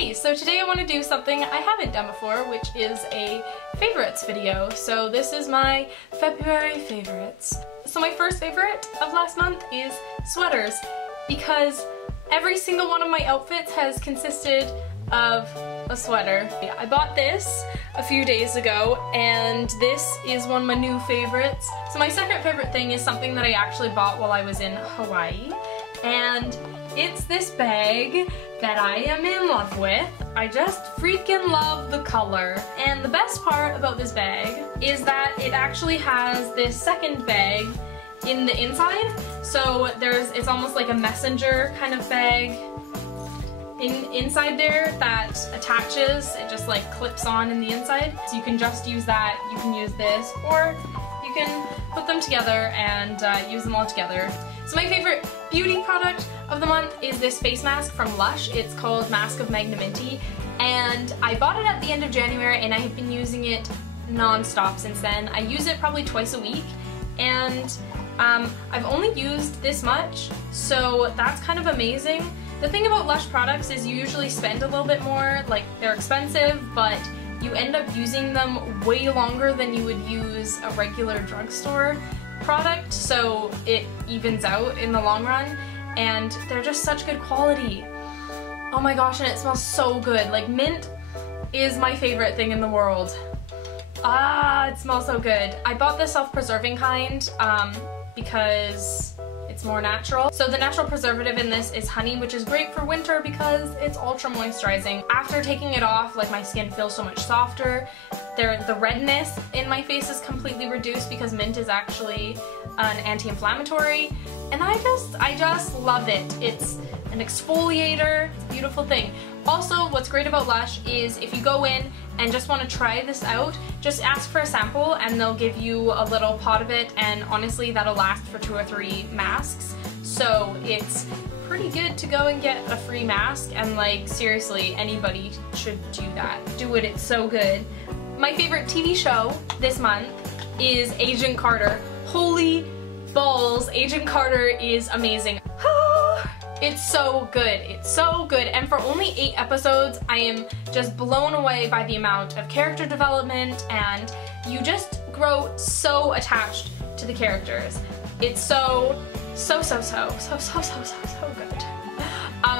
Hey, so today I want to do something I haven't done before, which is a favorites video. So this is my February favorites. So my first favorite of last month is sweaters, because every single one of my outfits has consisted of a sweater. I bought this a few days ago, and this is one of my new favorites. So my second favorite thing is something that I actually bought while I was in Hawaii, and it's this bag that I am in love with. I just freaking love the color. And the best part about this bag is that it actually has this second bag in the inside. So it's almost like a messenger kind of bag inside there that attaches. It just like clips on in the inside. So you can just use that, you can use this, or you can put them together and use them all together. So my favorite beauty product of the month is this face mask from Lush. It's called Mask of Magnanimity, and I bought it at the end of January and I have been using it non-stop since then. I use it probably twice a week, and I've only used this much, so that's kind of amazing. The thing about Lush products is you usually spend a little bit more, like they're expensive, but you end up using them way longer than you would use a regular drugstore product, so it evens out in the long run, and they're just such good quality. Oh my gosh, and it smells so good. Like, mint is my favorite thing in the world. It smells so good. I bought the self-preserving kind because it's more natural. So the natural preservative in this is honey, which is great for winter because it's ultra moisturizing. After taking it off, like, my skin feels so much softer. The redness in my face is completely reduced because mint is actually an anti-inflammatory, and I just love it. It's an exfoliator. It's a beautiful thing. Also, what's great about Lush is if you go in and just want to try this out, just ask for a sample and they'll give you a little pot of it, and honestly that'll last for 2 or 3 masks. So it's pretty good to go and get a free mask, and like, seriously, anybody should do that. Do it, it's so good. My favorite TV show this month is Agent Carter. Holy balls, Agent Carter is amazing. It's so good. It's so good. And for only 8 episodes, I am just blown away by the amount of character development, and you just grow so attached to the characters. It's so good.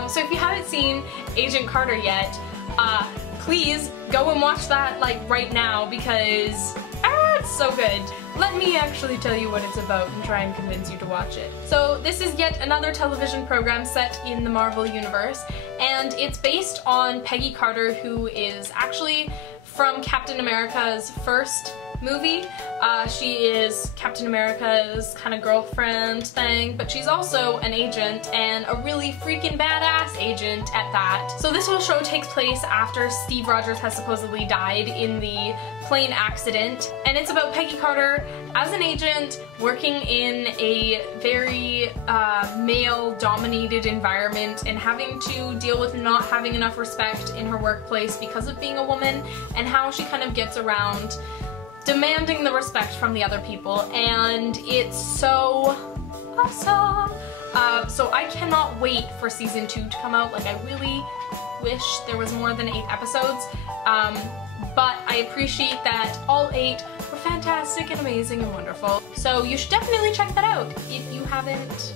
So if you haven't seen Agent Carter yet, please go and watch that like right now, because it's so good. Let me actually tell you what it's about and try and convince you to watch it. So this is yet another television program set in the Marvel Universe, and it's based on Peggy Carter, who is actually from Captain America's first movie. She is Captain America's kind of girlfriend thing, but she's also an agent, and a really freaking badass agent at that. So this whole show takes place after Steve Rogers has supposedly died in the plane accident, and it's about Peggy Carter as an agent working in a very male-dominated environment and having to deal with not having enough respect in her workplace because of being a woman, and how she kind of gets around demanding the respect from the other people, and it's so awesome. So I cannot wait for season 2 to come out. Like, I really wish there was more than 8 episodes, but I appreciate that all 8 were fantastic and amazing and wonderful. So you should definitely check that out if you haven't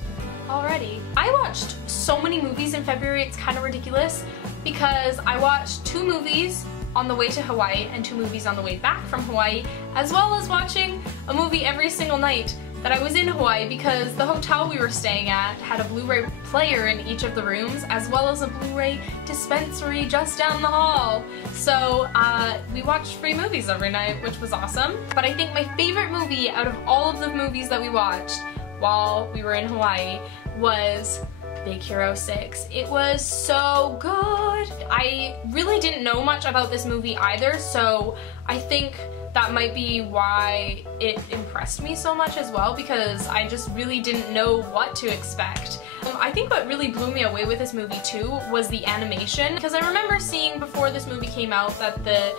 already. I watched so many movies in February, it's kind of ridiculous, because I watched 2 movies on the way to Hawaii and 2 movies on the way back from Hawaii, as well as watching a movie every single night that I was in Hawaii, because the hotel we were staying at had a Blu-ray player in each of the rooms, as well as a Blu-ray dispensary just down the hall. So we watched free movies every night, which was awesome. But I think my favorite movie out of all of the movies that we watched while we were in Hawaii was Big Hero 6. It was so good. I really didn't know much about this movie either, so I think that might be why it impressed me so much as well, because I just really didn't know what to expect. I think what really blew me away with this movie too was the animation, because I remember seeing before this movie came out that the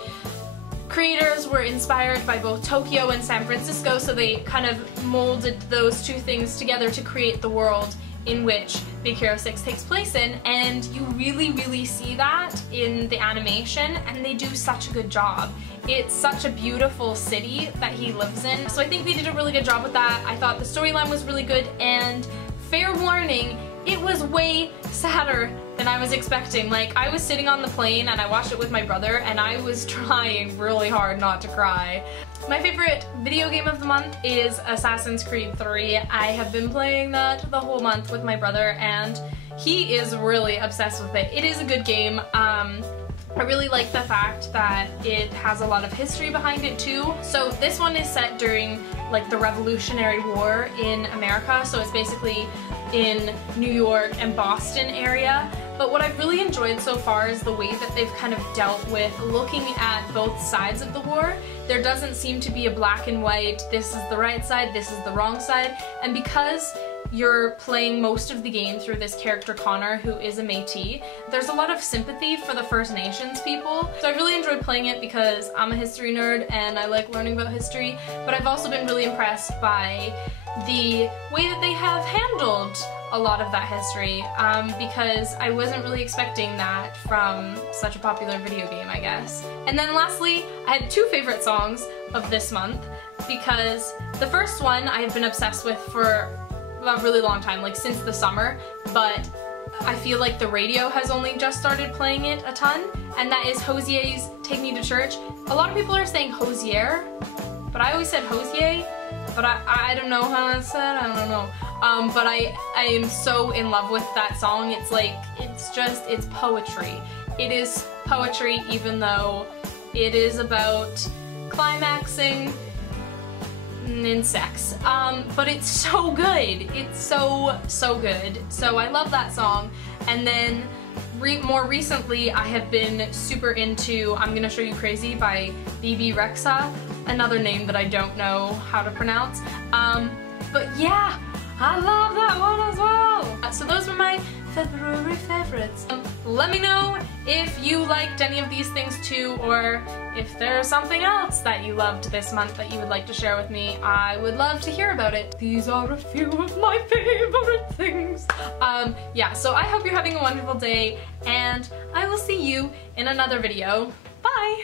creators were inspired by both Tokyo and San Francisco, so they kind of molded those 2 things together to create the world in which Big Hero 6 takes place in, and you really see that in the animation, and they do such a good job. It's such a beautiful city that he lives in, so I think they did a really good job with that. I thought the storyline was really good, and fair warning, it was way sadder than I was expecting. Like, I was sitting on the plane and I watched it with my brother and I was trying really hard not to cry. My favorite video game of the month is Assassin's Creed 3. I have been playing that the whole month with my brother and he is really obsessed with it. It is a good game. I really like the fact that it has a lot of history behind it too. So this one is set during like the Revolutionary War in America, so it's basically in New York and Boston area. But what I've really enjoyed so far is the way that they've kind of dealt with looking at both sides of the war. There doesn't seem to be a black and white, this is the right side, this is the wrong side, and because you're playing most of the game through this character Connor, who is a Métis, there's a lot of sympathy for the First Nations people. So I really enjoyed playing it because I'm a history nerd and I like learning about history, but I've also been really impressed by the way that they have handled a lot of that history, because I wasn't really expecting that from such a popular video game, I guess. And then lastly, I had two favorite songs of this month, because the first one I've been obsessed with for a really long time, like since the summer, but I feel like the radio has only just started playing it a ton, and that is Hozier's Take Me to Church. A lot of people are saying Hozier, but I always said Hozier, but I don't know how that's said, I don't know. But I am so in love with that song. It's like, it's poetry. It is poetry even though it is about climaxing in sex. But it's so good. It's so good. So I love that song. And then more recently I have been super into I'm Gonna Show You Crazy by Bebe Rexha, another name that I don't know how to pronounce. But yeah, I love that one as well. So those were my February favorites. Let me know if you liked any of these things too, or if there's something else that you loved this month that you would like to share with me. I would love to hear about it. These are a few of my favorite things. Yeah, so I hope you're having a wonderful day, and I will see you in another video. Bye!